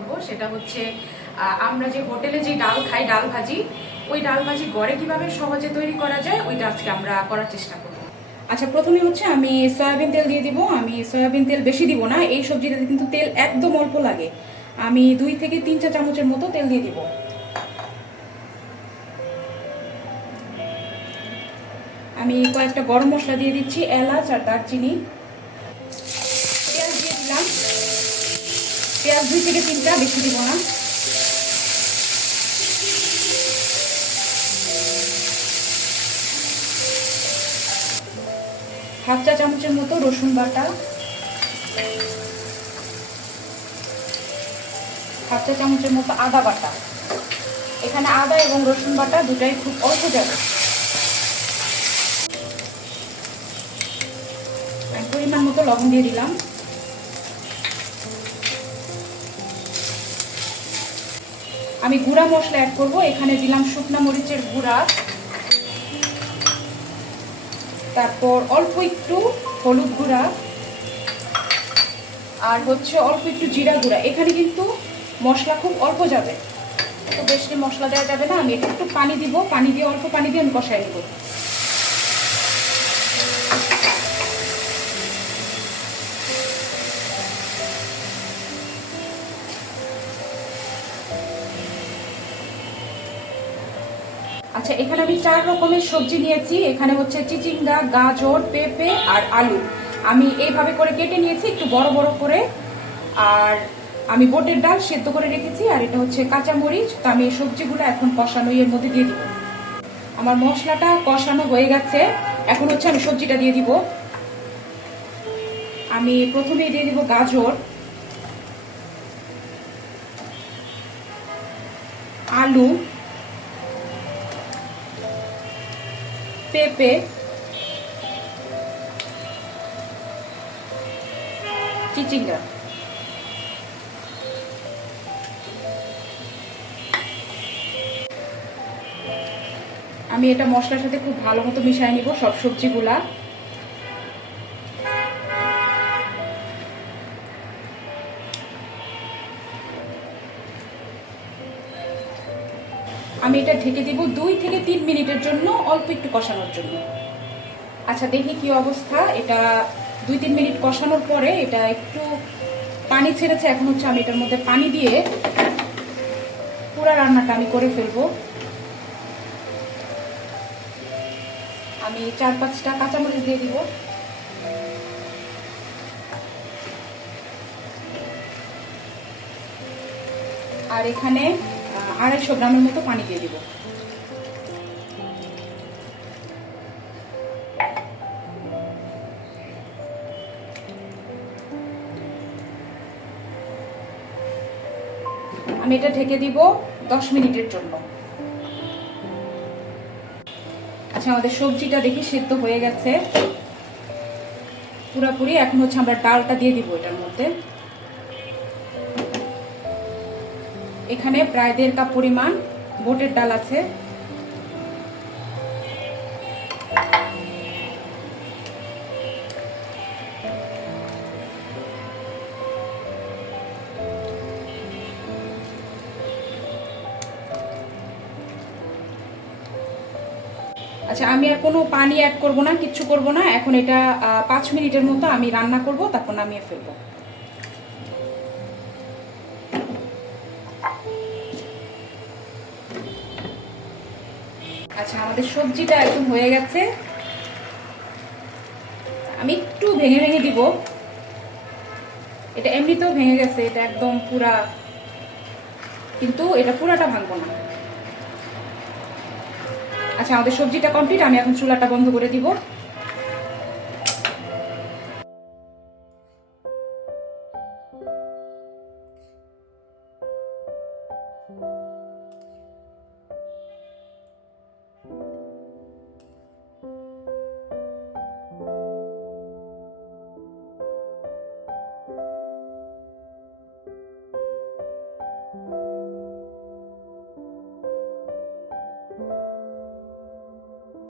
করব, সেটা হচ্ছে আমরা যে হোটেলে যে ডাল খাই, ডাল ভাজি, ওই ডাল ভাজি ঘরে কিভাবে সহজে তৈরি করা যায় ওইটা আজকে আমরা করার চেষ্টা করব। আচ্ছা, প্রথমে হচ্ছে আমি সয়াবিন তেল দিয়ে দিব। আমি সয়াবিন তেল বেশি দিব না, এই সবজিটাতে কিন্তু তেল একদম অল্প লাগে। আমি 2 থেকে 3 চা চামচের মতো তেল দিয়ে দিব। আমি কয়েকটা গরম মশলা দিয়ে দিচ্ছি, এলাচ আর দারচিনি। পেঁয়াজ দিয়ে দিলাম, পেঁয়াজ 2 থেকে 3টা, বেশি দিব না। হাফ চা চামচের মতো রসুন বাটা, হাফ চা চামচের মতো আদা বাটা। এখানে আদা এবং রসুন বাটা দুটাই খুব অল্প যাবে। পরিমাণ মতো লবণ দিয়ে দিলাম। আমি গুঁড়া মশলা অ্যাড করব। এখানে দিলাম শুকনা মরিচের গুঁড়া, তারপর অল্প একটু হলুদ গুঁড়া, আর হচ্ছে অল্প একটু জিরা গুঁড়া। এখানে কিন্তু মশলা খুব অল্প যাবে, তো বেশি মশলা দেওয়া যাবে না। আমি একটু পানি দিব, পানি দিয়ে অল্প পানি দিয়ে আমি কষাই নেব। আচ্ছা, এখানে আমি 4 রকমের সবজি নিয়েছি। এখানে হচ্ছে চিচিঙ্গা, গাজর, পেঁপে আর আলু। আমি এইভাবে করে কেটে নিয়েছি, একটু বড় বড় করে। আর আমি বুটের ডাল সেদ্ধ করে রেখেছি, আর এটা হচ্ছে কাঁচা মরিচ। তো আমি এই সবজিগুলো এখন কষানো এর মধ্যে দিয়ে দিব। আমার মশলাটা কষানো হয়ে গেছে, এখন হচ্ছে আমি সবজিটা দিয়ে দিব। আমি প্রথমেই দিয়ে দিব গাজর, আলু, পেঁপে, চিচিঙ্গা। আমি এটা মশলার সাথে খুব ভালো মতো মিশিয়ে নিব সব সবজিগুলা। আমি এটা ঢেকে দিব 2 থেকে 3 মিনিটের জন্য, অল্প একটু কষানোর জন্য। আচ্ছা, দেখি কি অবস্থা। এটা 2-3 মিনিট কষানোর পরে এটা একটু পানি ছেড়েছে। এখন হচ্ছে আমি এটার মধ্যে পানি দিয়ে পুরো রান্নাটা আমি করে ফেলবো। আমি 4-5টা কাঁচামরিচ দিয়ে দিব। আর এখানে 250 গ্রামের মতো পানি দিয়ে দিব। আমি এটা ঢেকে দিব 10 মিনিটের জন্য। আচ্ছা, আমাদের সবজিটা দেখি সেদ্ধ হয়ে গেছে পুরোপুরি। এখন হচ্ছে আমরা ডালটা দিয়ে দিব এটার মধ্যে। এখানে প্রায় 1.5 কাপ পরিমাণ বুটের ডাল আছে। আচ্ছা, আমি আর কোনো পানি অ্যাড করব না, কিচ্ছু করব না। এখন এটা 5 মিনিটের মতো আমি রান্না করব, তারপর নামিয়ে ফেলবো। আচ্ছা, আমাদের সবজিটা একদম হয়ে গেছে। আমি একটু ভেঙে ভেঙে দিব। এটা এমনিতেও ভেঙে গেছে, এটা একদম পুরা, কিন্তু এটা পুরাটা ভাঙবো না। আচ্ছা, আমাদের সবজিটা কমপ্লিট। আমি এখন চুলাটা বন্ধ করে দিব।